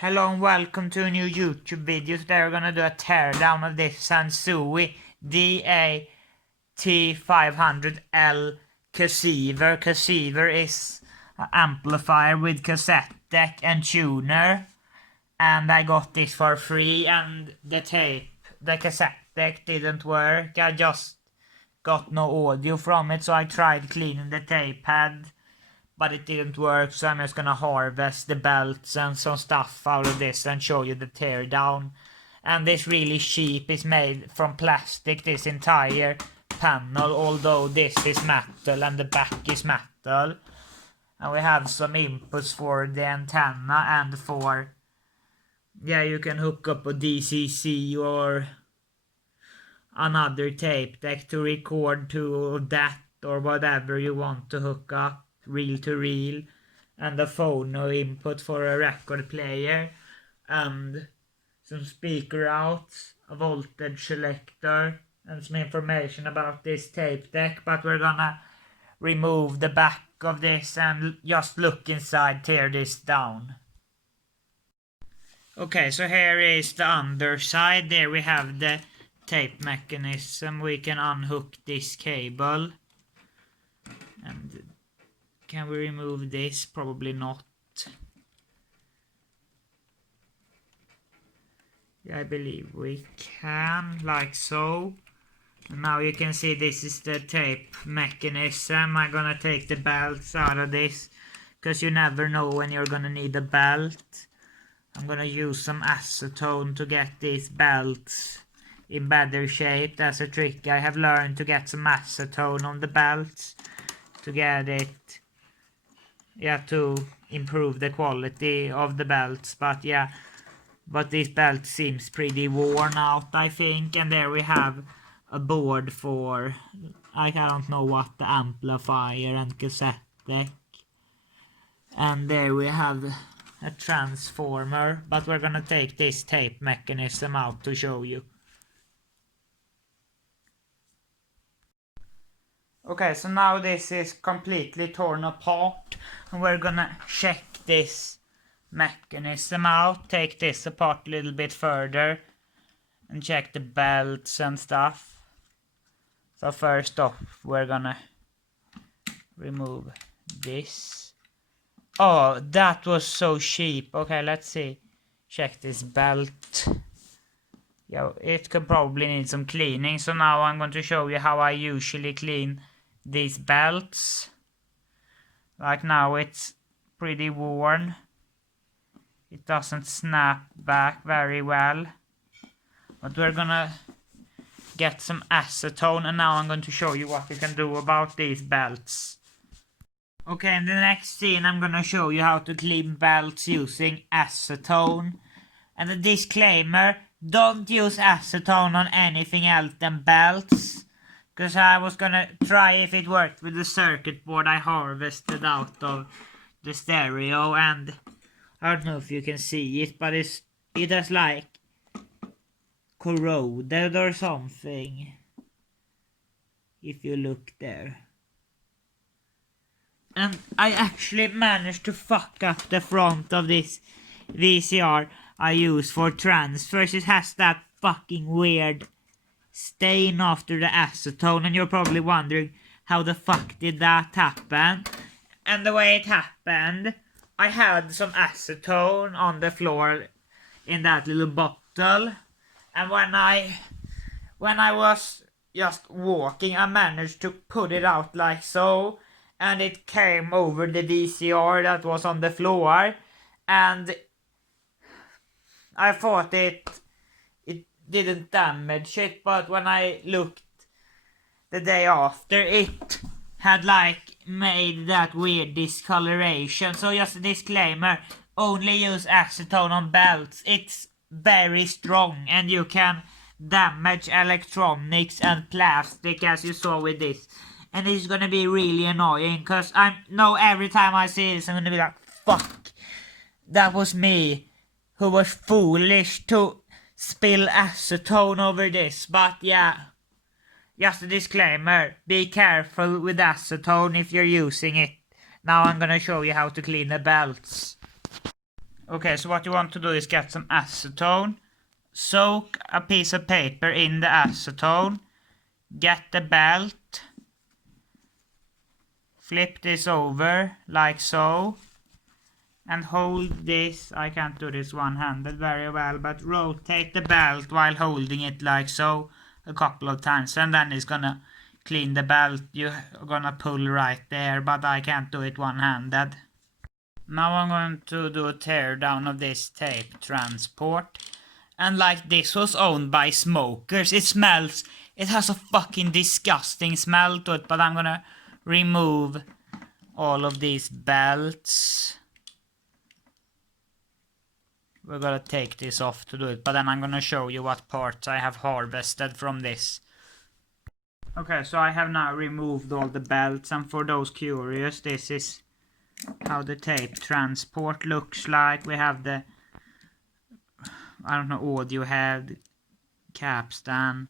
Hello and welcome to a new YouTube video. Today we're gonna do a teardown of this Sansui T500L receiver. Receiver is an amplifier with cassette deck and tuner. And I got this for free, and the cassette deck didn't work. I just got no audio from it, so I tried cleaning the tape pad. But it didn't work, so I'm just gonna harvest the belts and some stuff out of this and show you the teardown. And this really cheap is made from plastic, this entire panel, although this is metal and the back is metal. And we have some inputs for the antenna and for, yeah, you can hook up a DCC or another tape deck to record to that or whatever you want to hook up. Reel to reel, and a phono input for a record player, and some speaker outs, a voltage selector, and some information about this tape deck. But we're gonna remove the back of this and just look inside, tear this down. Okay, so here is the underside. There we have the tape mechanism. We can unhook this cable. And can we remove this? Probably not. Yeah, I believe we can, like so. And now you can see this is the tape mechanism. I'm gonna take the belts out of this, because you never know when you're gonna need a belt. I'm gonna use some acetone to get these belts in better shape. That's a trick I have learned, to get some acetone on the belts to get it, yeah, to improve the quality of the belts. But yeah, but this belt seems pretty worn out, I think. And there we have a board for, I don't know what, the amplifier and cassette deck. And there we have a transformer, but we're gonna take this tape mechanism out to show you. Okay, so now this is completely torn apart, and we're gonna check this mechanism out, take this apart a little bit further, and check the belts and stuff. So first off, we're gonna remove this. Oh, that was so cheap. Okay, let's see. Check this belt. Yeah, it could probably need some cleaning, so now I'm going to show you how I usually clean these belts. Like now it's pretty worn. It doesn't snap back very well. But we're gonna get some acetone, and now I'm going to show you what you can do about these belts. Okay, in the next scene I'm gonna show you how to clean belts using acetone. And a disclaimer, don't use acetone on anything else than belts. Because I was gonna try if it worked with the circuit board I harvested out of the stereo, and I don't know if you can see it, but it has like corroded or something. If you look there. And I actually managed to fuck up the front of this VCR I use for transfers. It has that fucking weird stain after the acetone, and you're probably wondering how the fuck did that happen. And the way it happened, I had some acetone on the floor in that little bottle, and when I was just walking, I managed to put it out like so, and it came over the VCR that was on the floor, and I thought it didn't damage it, but when I looked the day after, it had like made that weird discoloration. So just a disclaimer, only use acetone on belts. It's very strong and you can damage electronics and plastic, as you saw with this. And it's gonna be really annoying, because I know every time I see this I'm gonna be like, fuck, that was me who was foolish to spill acetone over this. But yeah, just a disclaimer, be careful with acetone if you're using it. Now I'm gonna show you how to clean the belts. Okay, so what you want to do is get some acetone, soak a piece of paper in the acetone, get the belt, flip this over like so, and hold this. I can't do this one-handed very well, but rotate the belt while holding it like so a couple of times, and then it's gonna clean the belt. You're gonna pull right there, but I can't do it one-handed. Now I'm going to do a teardown of this tape transport. And like this was owned by smokers. It smells, it has a fucking disgusting smell to it, but I'm gonna remove all of these belts. We're gonna take this off to do it, but then I'm gonna show you what parts I have harvested from this. Okay, so I have now removed all the belts, and for those curious, this is how the tape transport looks like. We have the, I don't know, audio head, capstan.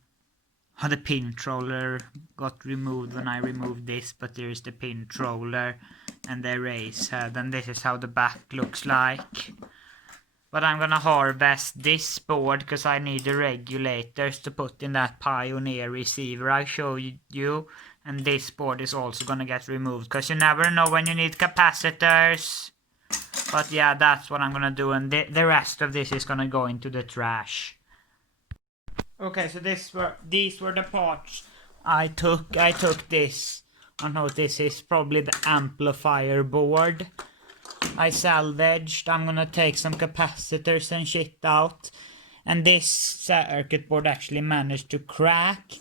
How the pin controller got removed when I removed this, but there is the pin controller and the erase head, and this is how the back looks like. But I'm gonna harvest this board because I need the regulators to put in that Pioneer receiver I showed you. And this board is also gonna get removed because you never know when you need capacitors. But yeah, that's what I'm gonna do, and the rest of this is gonna go into the trash. Okay, so these were the parts I took. I took this. I know this is probably the amplifier board I salvaged. I'm gonna take some capacitors and shit out. And this circuit board actually managed to crack.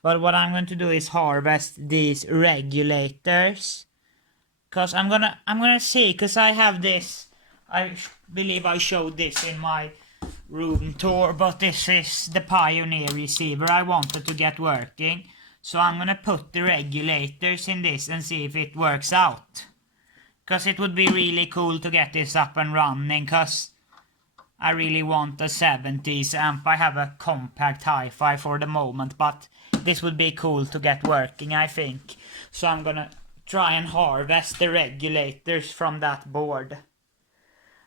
But what I'm going to do is harvest these regulators. Cause I'm gonna see, cause I have this. I believe I showed this in my room tour, but this is the Pioneer receiver I wanted to get working. So I'm gonna put the regulators in this and see if it works out. Cause it would be really cool to get this up and running, cause I really want a 70s amp. I have a compact Hifi for the moment, but this would be cool to get working, I think. So I'm gonna try and harvest the regulators from that board.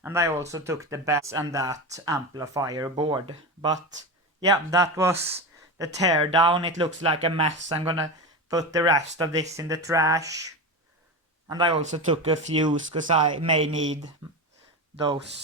And I also took the belts and that amplifier board. But yeah, that was the teardown. It looks like a mess. I'm gonna put the rest of this in the trash. And I also took a fuse because I may need those.